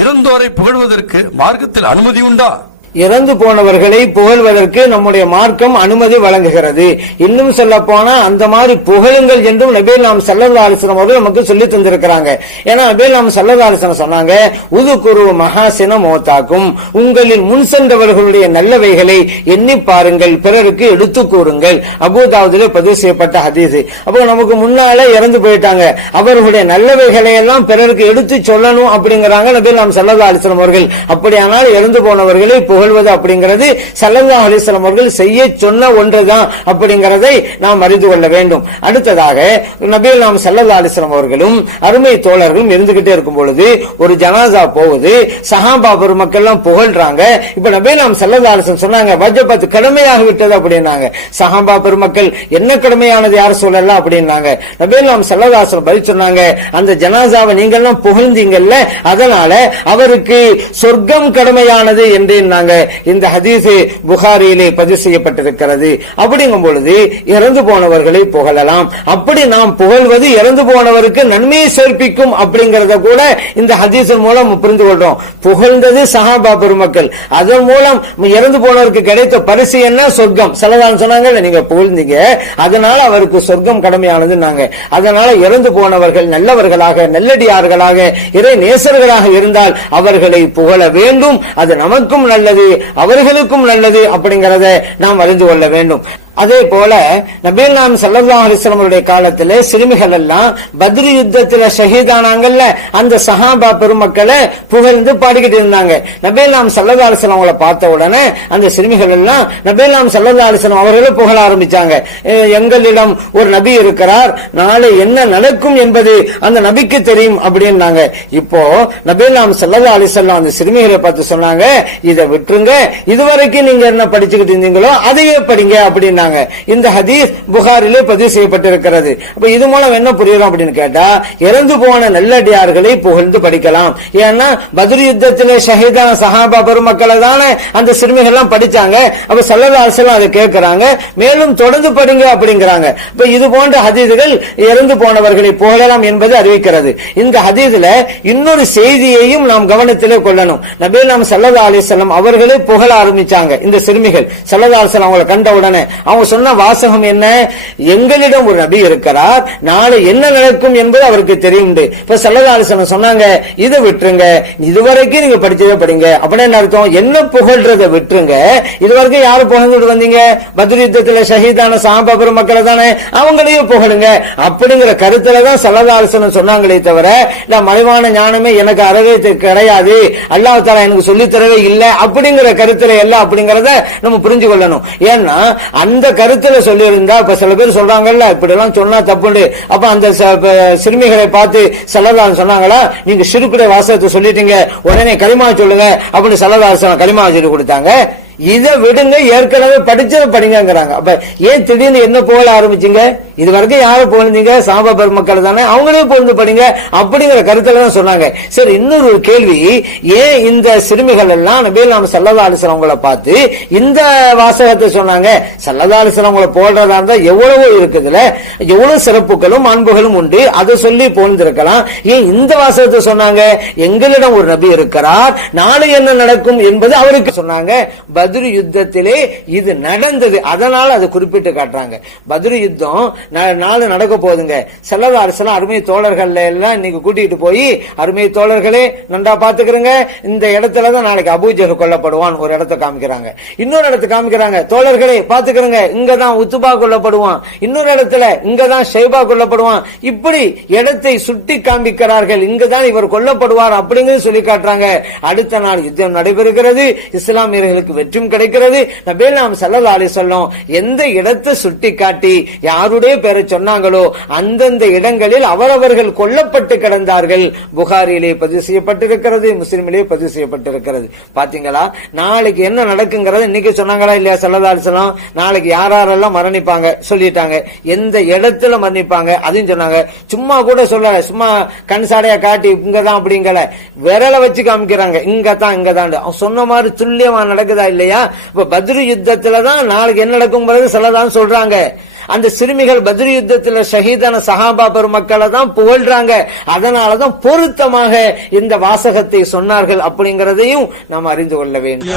இறந்தோரை புகழ்வதற்கு மார்க்கத்தில் அனுமதி உண்டா? இறந்து போனவர்களை புகழ்வதற்கு நம்முடைய மார்க்கம் அனுமதி வழங்குகிறது. இன்னும் சொல்ல போனா அந்த மாதிரி புகழுங்கள் என்றும் நபிகள் நாம் ஸல்லல்லாஹு அலைஹி வஸல்லம் அவர்கள் நமக்கு சொல்லி தந்திருக்கிறாங்க. ஏன்னா நபிகள் நாம் ஸல்லல்லாஹு அலைஹி வஸல்லம் சொன்னாங்க, உதுகுரு மஹாசின மௌதாக்கும், உங்களின் முன் சென்றவர்களுடைய நல்லவைகளை எண்ணி பாருங்கள், பிறருக்கு எடுத்து கூறுங்கள். அபூதாவுதிலே பதிவு செய்யப்பட்ட ஹதீஸ். அப்போ நமக்கு முன்னால இறந்து போயிட்டாங்க, அவர்களுடைய நல்லவைகளை எல்லாம் பிறருக்கு எடுத்து சொல்லணும் அப்படிங்கிறாங்க நபிகள் நாம் ஸல்லல்லாஹு அலைஹி வஸல்லம் அவர்கள். அப்படியானால் இறந்து போனவர்களை புகழ்வது அப்படிங்கிறது ஸல்லல்லாஹு அலைஹி வஸல்லம் அவர்கள் செய்ய சொன்ன ஒன்றுதான் அப்படிங்கறதை நாம் அறிந்து கொள்ள வேண்டும். அடுத்ததாக நபிகள் நாம் ஸல்லல்லாஹு அலைஹி வஸல்லம் அவர்களும் அருமை தோழர்களும் இருந்துகிட்டே இருக்கும் பொழுது ஒரு ஜனாசா போகுது, சஹாபா பெருமக்கள் எல்லாம் புகழ்றாங்க. இப்ப நபிகள் நாம் ஸல்லல்லாஹு அலைஹி வஸல்லம் சொன்னாங்க, வஜபத் கடமையாக விட்டது அப்படின்னாங்க. சஹாபா பெருமக்கள் என்ன கடமையானது யார் சொல்லலாம் அப்படின்னாங்க. நபிகள் நாம் ஸல்லல்லாஹு அலைஹி வஸல்லம் பதில் சொன்னாங்க, அந்த ஜனாசாவை நீங்க எல்லாம் புகழ்ந்தீங்கல்ல, அதனால அவருக்கு சொர்க்கம் கடமையானது என்றாங்க. இந்த ஹதீஸ் புகாரியிலே பதிவு செய்யப்பட்டிருக்கிறது. அப்படிங்கும் பொழுது இறந்து போனவர்களை புகழலாம். அப்படி நாம் புகழ்வது இறந்து போனவருக்கு நன்மையை சேர்ப்பிக்கும் அப்படிங்கறத கூட இந்த ஹதீஸின் மூலம் புரிந்து கொள்றோம். புகழ்ந்தது சஹாபா பெருமக்கள், அதன் மூலம் இறந்து போனவருக்கு கிடைத்த பரிசு என்ன? சொர்க்கம். ஸல்லல்லாஹு சொன்னாங்க, நீங்க புகழ்ந்தீங்க, அதனால அவருக்கு சொர்க்கம் கடமையானது. அதனால இறந்து போனவர்கள் நல்லவர்களாக, நல்லடியார்களாக, இறை நேசர்களாக இருந்தால் அவர்களை புகழ வேண்டும். அது நமக்கும் நல்லது, அவர்களுக்கும் நல்லது அப்படிங்கறத நாம் அறிந்து கொள்ள வேண்டும். அதே போல நபிகள் நாம் ஸல்லல்லாஹு அலைஹி வஸல்லம் அவருடைய காலத்திலே சிறுமிகள் எல்லாம் பத்ர் யுத்தத்தில் ஷஹீதானாங்கல்ல, அந்த சஹாபா பெருமக்களை புகழ்ந்து பாடிக்கிட்டு இருந்தாங்க. நபிகள் நாம் ஸல்லல்லாஹு அலைஹி வஸல்லம் அவங்களை பார்த்த உடனே அந்த சிறுமிகள் எல்லாம் நபிகள் நாம் ஸல்லல்லாஹு அலைஹி வஸல்லம் அவர்களை புகழ ஆரம்பிச்சாங்க. எங்களிடம் ஒரு நபி இருக்கிறார், நாளை என்ன நடக்கும் என்பது அந்த நபிக்கு தெரியும் அப்படின்னாங்க. இப்போ நபிகள் நாம் ஸல்லல்லாஹு அலைஹி வஸல்லம் அந்த சிறுமிகளை பார்த்து சொன்னாங்க, இதை விட்டுருங்க, இதுவரைக்கும் நீங்க என்ன படிச்சுக்கிட்டு இருந்தீங்களோ அதையே படிங்க அப்படின்னா. இந்த ஹதீஸ் புகாரிலே பதிவு செய்யப்பட்டிருக்கிறது. அப்ப இது மூலம் என்ன புரியும் அப்படின்னு கேட்டா, இறந்து போன நல்லடியார்களை புகழ்ந்து படிக்கலாம். ஏன்னா பத்ர் யுத்தத்திலே ஷஹீதான சஹாபா பெருமக்களை தானே அந்த சிறுமிகள் எல்லாம் படிச்சாங்க. அப்ப ஸல்லல்லாஹு அலைஹி வஸல்லம் அதை கேட்கிறாங்க, மேலும் தொடர்ந்து படிங்க அப்படிங்கிறாங்க. இப்ப இது போன்ற ஹதீஸ்கள் இறந்து போனவர்களை புகழலாம் என்பது அறிவிக்கிறது. இந்த ஹதீஸ்ல இன்னொரு செய்தியையும் நாம் கவனத்திலே கொள்ளணும். நபிகள் நாம் ஸல்லல்லாஹு அலைஹி வஸல்லம் அவர்களே புகழ ஆரம்பிச்சாங்க. இந்த சிறுமிகள் ஸல்லல்லாஹு அலைஹி வஸல்லம் அவங்களை கண்ட உடனே அவங்க சொன்ன வாசகம் என்ன? எங்களிடம் ஒரு நபி இருக்கிறார், நாளை என்ன நடக்கும் என்பது அவருக்கு தெரியும். இப்ப ஸல்லல்லாஹு அலைஹி வஸல்லம் சொன்னாங்க, இதை விட்டுருங்க, இதுவரைக்கும் நீங்க படிச்சதை படிங்க. அப்படின்னு அர்த்தம் என்ன? புகழ்றதை விட்டுருங்க. இதுவரைக்கும் யாரு புகழ்ந்துட்டு வந்தீங்க? பத்ர் யுத்தத்தில் ஷஹீதான சஹாபா பெருமக்களை தானே, அவங்களையும் புகழுங்க அப்படிங்கிற கருத்துல தான் ஸல்லல்லாஹு அலைஹி வஸல்லம் சொன்னாங்களே தவிர, மறைவான ஞானமே எனக்கு அறவே கிடையாது, அல்லாஹ் தஆலா எனக்கு சொல்லி தரவே இல்லை அப்படிங்கிற கருத்துல எல்லாம் அப்படிங்கறத நம்ம புரிஞ்சு கொள்ளணும். ஏன்னா அந்த கருத்துல சொல்லி இருந்தா, இப்ப சில பேர் சொல்றாங்கல்ல, இப்படி எல்லாம் சொன்னா தப்புண்டு. அப்ப அந்த சிறுமிகளை பார்த்து ஸல்லல்லாஹு சொன்னாங்களா, நீங்க ஷிர்க்குடைய வாசகத்தை சொல்லிட்டீங்க, உடனே கலிமா சொல்லுங்க அப்படின்னு ஸல்லல்லாஹு கலிமா சொல்லி கொடுத்தாங்க. இதை விடுங்க, ஏற்கனவே படிச்சதை படிங்கிறாங்க. அப்ப ஏன் திடீர்னு என்ன புகழ ஆரம்பிச்சீங்க? இது வரைக்கும் யாரு புகழ்ந்தீங்க? சஹாபா பெருமக்கள் தானே, அவங்களே புகழ்ந்து படிங்க அப்படிங்கிற கருத்துல தான் சொன்னாங்க. சரி, இன்னொரு ஒரு கேள்வி, ஏன் இந்த சிறுமிகள் எல்லாம் நபிகள் நாம் ஸல்லல்லாஹு அலைஹி வஸல்லம் அவங்களை பார்த்து இந்த வாசகத்தை சொன்னாங்க? ஸல்லல்லாஹு அலைஹி வஸல்லம் அவங்களை புகழ்றதா இருந்தா எவ்வளவோ இருக்குதுல, எவ்வளவு சிறப்புகளும் அன்புகளும் உண்டு, அதை சொல்லி புகழ்ந்திருக்கலாம். ஏன் இந்த வாசகத்தை சொன்னாங்க? எங்களிடம் ஒரு நபி இருக்கிறார், நாளை என்ன நடக்கும் என்பது அவருக்கு சொன்னாங்க. பத்ர் யுத்தத்திலே இது நடந்தது, அதனால அதை குறிப்பிட்டு காட்டுறாங்க. பத்ர் யுத்தம் நாளை நடக்க போகுதுங்க. ஸல்லல்லாஹு அலைஹி வஸல்லம் அருமை தோழர்கள் எல்லாம் இன்னைக்கு கூட்டிட்டு போய், அருமை தோழர்களே நன்றா பாத்துக்கிறங்க, இந்த இடத்துலதான் நாளைக்கு அபூஜஹல் கொல்லப்படுவான் ஒரு இடத்தை காமிக்கிறாங்க. இன்னொரு இடத்தை காமிக்கிறாங்க, தோழர்களே பாத்துக்கிறங்க, இங்கதான் உத்துபா கொல்லப்படுவான், இன்னொரு இடத்துல இங்கதான் ஷைபா கொல்லப்படுவான். இப்படி இடத்தை சுட்டி காண்பிக்கிறார்கள், இங்கதான் இவர் கொல்லப்படுவார் அப்படிங்கிறது சொல்லி காட்டுறாங்க. அடுத்த நாள் யுத்தம் நடைபெறுகிறது, இஸ்லாமியர்களுக்கு வெற்றி கிடைக்கிறது. நபிகள் நாம் ஸல்லல்லாஹு அலைஹி வஸல்லம் எந்த இடத்தை சுட்டி காட்டி யாருடைய பேரை சொன்னாங்களோ அந்தந்த இடங்களில் அவரவர்கள் கொல்லப்பட்டு கிடந்தார்கள். புகாரியிலே பதிவு செய்யப்பட்டிருக்கிறது, முஸ்லிமிலே பதிவு செய்யப்பட்டிருக்கிறது. பாத்தீங்களா, நாளைக்கு என்ன நடக்குங்கிறத இன்னைக்கு சொன்னாங்களா இல்லையா ஸல்லல்லாஹு அலைஹி வஸல்லம்? நாளைக்கு யாரெல்லாம் மரணிப்பாங்க சொல்லிட்டாங்க, எந்த இடத்துல மரணிப்பாங்க அதையும் சொன்னாங்க. சும்மா கூட சொல்லல, சும்மா கண் சாடையா காட்டி இங்கதான் அப்படிங்கல, விரலை வச்சு காமிக்கிறாங்க, இங்கதான் இங்கதான் சொன்ன மாதிரி துல்லியமா நடக்குதா இல்லையா? இப்ப பத்ர் யுத்தத்துலதான் நாளைக்கு என்ன நடக்கும் ஸல்லல்லாஹு சொல்றாங்க. அந்த சிறுமிகள் பத்ர் யுத்தத்தில் ஷஹீதான சஹாபா பெருமக்களை தான் புகழ்றாங்க. அதனாலதான் பொருத்தமாக இந்த வாசகத்தை சொன்னார்கள் அப்படிங்கறதையும் நாம் அறிந்து கொள்ள வேண்டும்.